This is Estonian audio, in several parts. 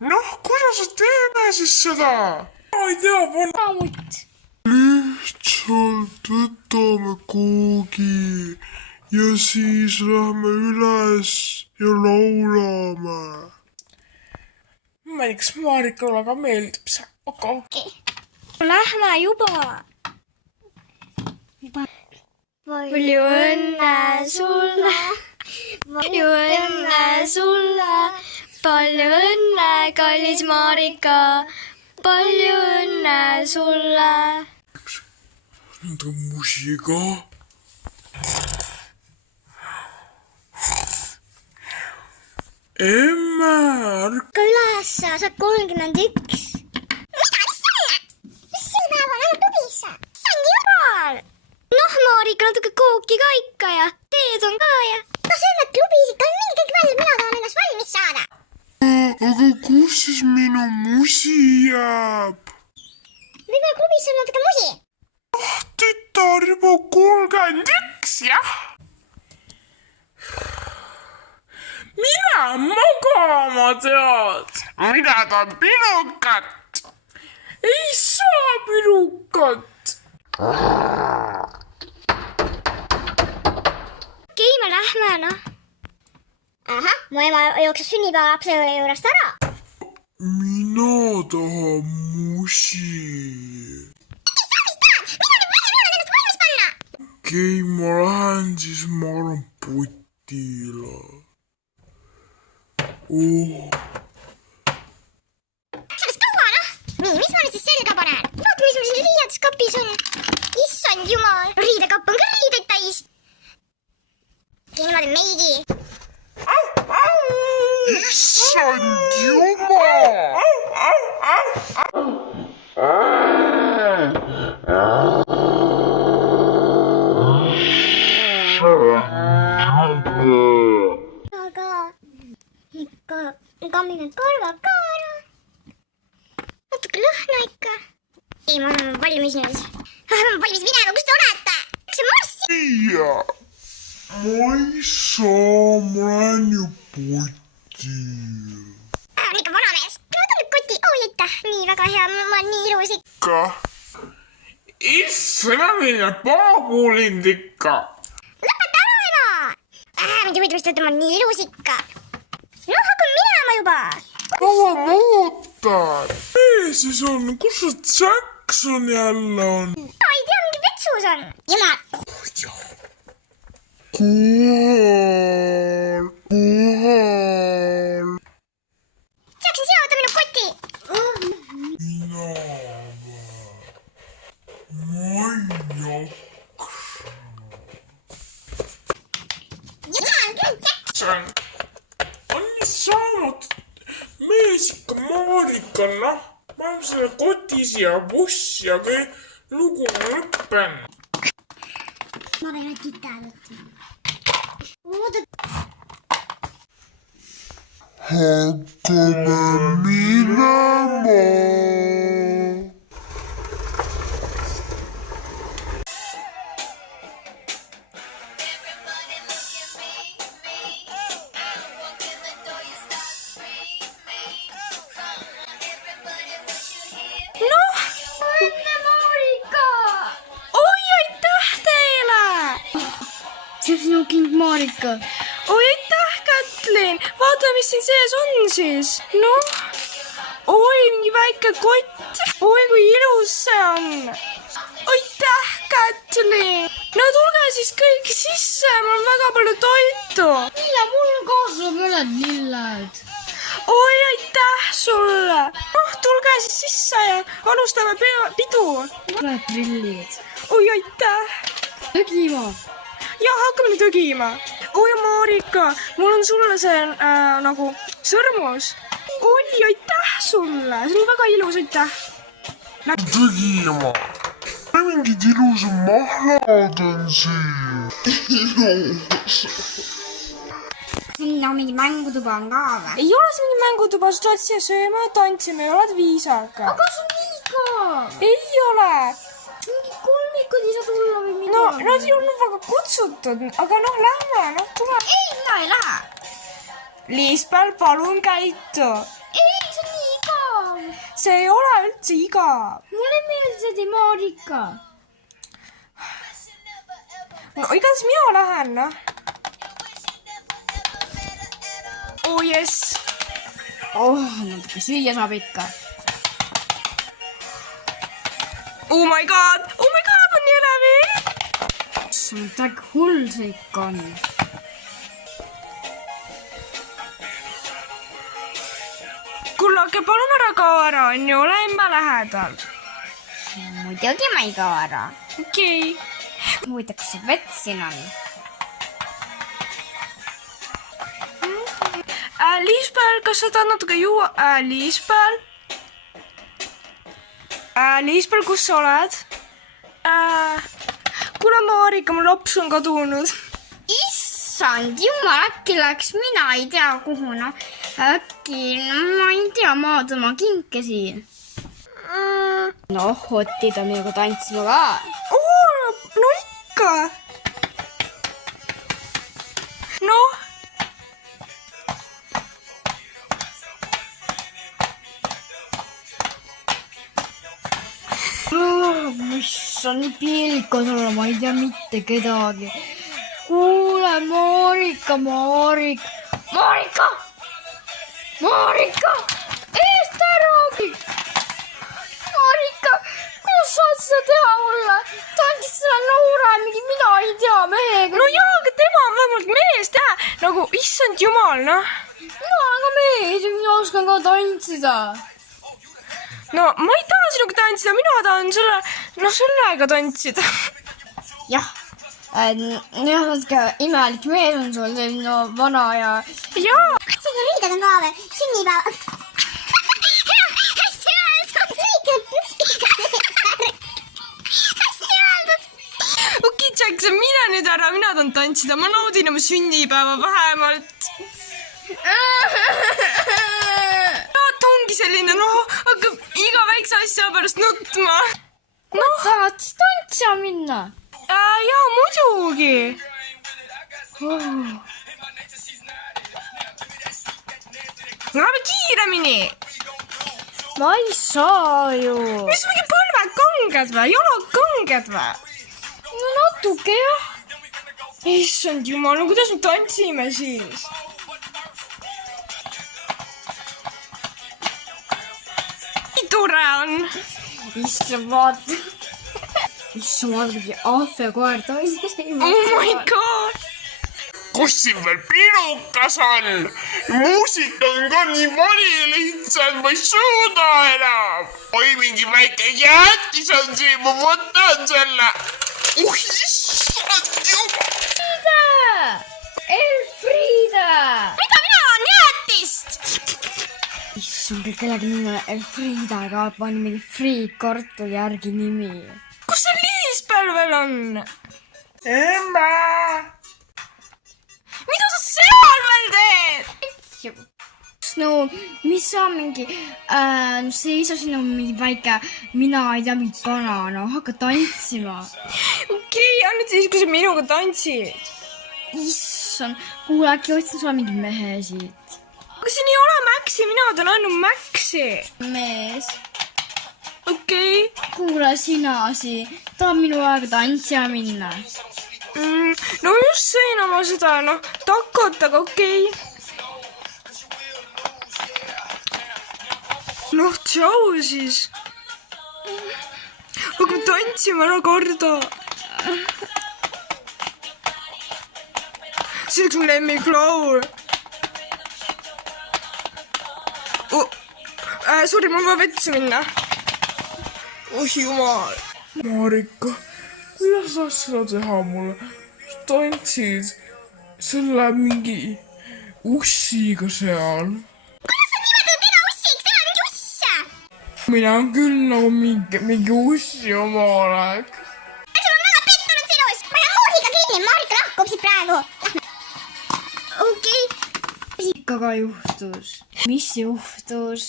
Noh, kuidas teeme siis seda? Ma ei tea, raamut. Lihtsalt võtame koogi ja siis lähme üles ja laulame. Ma ei tea, kas Marikale ka meeldib see, aga okei. Lähme juba. Palju õnne sulle, palju õnne sulle, palju õnne, kallis Marika, palju õnne sulle. Nende musiga. Emme, ärka üles, sa oled 31. Mida, mis selle? Mis sel päeval on tubisse? Issand jumal! Noh, Marika, natuke kooki ka ikka ja teed on ka ja. Kas õnned klubis ikka on mingi kõik valmis, mina tahan ennast valmis saada. Aga kus siis minu musi jääb? Võib-olla klubis on natuke musi. Tütar juba 31, jah? Mine magama tead. Mida ta pirukat? Ei saa pirukat. Okei, me lähme, noh. Ahah, mu ema jookseb sünnipäeva lapse juurest ära. Mina tahan musi. Okei, ma lähen siis, ma arvan, potile. Sellest kaua, noh. Nii, mis ma nüüd siis selga panen? Vaata, mis mul siin riietuskapis on. Issand jumal, riidekapp on ka riideid täis. Okei, niimoodi meigi. Issand jumal! Aga ikka kamminen karvad ka ära. Natuke lõhna ikka. Ei, ma olen valmis nüüd. Ma olen valmis minema, kus te olete? Kas see marssi? Siia! Ma ei saa, ma lähen ju potile. On ikka vanamees. Ma võtan nüüd koti. Oi, aitäh. Nii, väga hea. Ma olen nii ilus ikka. Issand, mine paabulind ikka. Lõpeta ära, ema! Mind huvitavasti ütlema, on nii ilus ikka. Noh, hakkame minema juba. Kaua ma ootan? Mis siis on? Kus see Jackson jälle on? Ma ei tea, mingi vetsus on. Jumal. Kohal. Jackson, sina võta minu koti. Mina ma ei jaksa. Jumal, küll Jackson. On nii saamatu. Mees ikka Marika, noh. Ma olen selle koti siia bussi ja kõik lugu on lõppenud. Ma pean nüüd kitar võtma. Oota. Hakkame minema. Noh, õnne Marika! Oi, aitäh teile! See on sinu kind Marika. Oi, aitäh, Kätlin! Vaata, mis siin sees on siis. Noh, oi, mingi väike kott. Oi, kui ilus see on. Aitäh, Kätlin! No tulge siis kõik sisse, mul on väga palju toitu. Ja mul on kaasa mõned lilled. Oi, aitäh sulle! Noh, tulge siis sisse ja alustame pidu. Mõned prillid. Oi, aitäh! Õgima. Jah, hakkame nüüd õgima. Oi, Marika, mul on sulle see nagu sõrmus. Oi, aitäh sulle! See on väga ilus, aitäh! Tegima. Mingid ilusad mahlad on siin. Ilus. Siin on mingi mängutuba on ka või? Ei ole see mingi mängutuba, sa tuled siia sööma ja tantsima ja oled viisaka. Aga see on liiga. Ei ole! Mingi kolmikud ei saa tulla või midagi. No, nad ei olnud väga kutsutud, aga noh, lähme, noh, tule. Ei, mina ei lähe. Liispäev, palun käitu. Ei, see on see ei ole üldse igav. Mulle meeldib Marika. No igatahes mina lähen, noh. Oh jess. Natuke süüa saab ikka. Oh my god, on nii läbi. See on täg hull see ikka on. Kullake, palun ära kao ära, on ju, ole emme lähedal. Muidugi ma ei kao ära. Okei. Muide, kas see vett siin on? Liispäev, kas sa tahad natuke juua? Liispäev, kus sa oled? Kuule, Marika, mu laps on kadunud. Issand jumal, äkki läks mina ei tea kuhu, no. Äkki, ma ei tea, ma tema kinkesin. Otti ta minuga tantsima ka. No ikka. Noh. Mis on nii pielikas olla, ma ei tea mitte kedagi. Kuule, Marika! Eest ära! Marika, kuidas saad seda teha mulle? Ta andis selle noore, mingi mina ei tea mehega. No jaa, aga tema on vähemalt mees, tea. Nagu, issand jumal, noh. Mina olen ka mees ja mina oskan ka tantsida. No, ma ei taha sinuga tantsida, mina tahan sellega tantsida. Jah, natuke imelik mees on sul, selline vana ja... Jaa. Siis on riided on ka veel, sünnipäev. Hästi öeldud. Okei, Jackson, mine nüüd ära, mina tahan tantsida, ma naudin oma sünnipäeva vähemalt. Ongi selline, aga iga väikse asja pärast nutma. Tahad siis tantsima minna? Jaa, muidugi. Lähme kiiremini. Ma ei saa ju. Mis mingi põlved kanged või? Jalad kanged või? No natuke jah. Issand jumal, no kuidas me tantsime siis? Tore on. Issand, vaata, mingi ahvekoer tantsima. Oh my god. Kus siin veel pirukas on? Muusika on ka nii vali lihtsalt, ma ei suuda enam. Oi, mingi väike jäätis on siin, ma võtan selle. Issand jumal. Elfriida! Mida mina on jäätist? Issand, kellegi nimi on Elfriida, aga pani mingi friikartuli järgi nimi. Kus see Liispäev veel on? Emme! Mida sa seal veel teed? No, mis sa mingi, seisa sinu mingi väike, mina ei tea, mingi kana, no hakka tantsima. Okei, nüüd siis, kui sa minuga tantsid. Issand, kuule, äkki otsin sulle mingi mehe siit. Aga siin ei ole Maxi, mina tahan ainult Maxi. Mees. Okei. Kuule, sina siin, tahad minu aega tantsima minna? No just sõin oma seda, takot, aga okei. Tšau siis. Aga tantsime, ära karda. See oleks mu lemmiklaul. Sorry, mul vaja vetsu minna. Oh jumal. Marika, kuidas sa seda teha mulle? Sa tantsid selle mingi ussiga seal. Kuidas sa nimetad teda ussiks? Tema on mingi uss. Mina on küll nagu mingi ussi oma olek. Sul on väga pettunud sinus. Ma jään muusika kinni, Marika lahkub siit praegu. Okei. Ikka juhtus. Mis juhtus?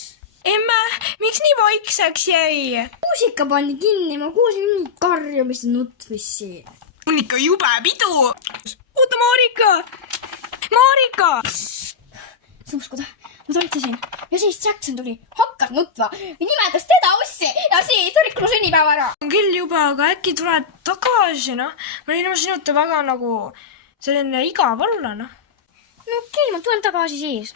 Emme, miks nii vaikseks jäi? Muusika pani kinni, ma kuulsin mingit karjumist ja nutmist siin. On ikka jube pidu. Oota, Marika! Marika! uskuda. Ma tantsisin ja siis Jackson tuli, hakkas nutma ja nimetas teda Ossi ja siis rikkus mu sünnipäeva ära. On küll juba, aga äkki tuled tagasi, noh. Ma olin sinuta väga nagu selline igav olla, noh. No okei, ma tulen tagasi siis.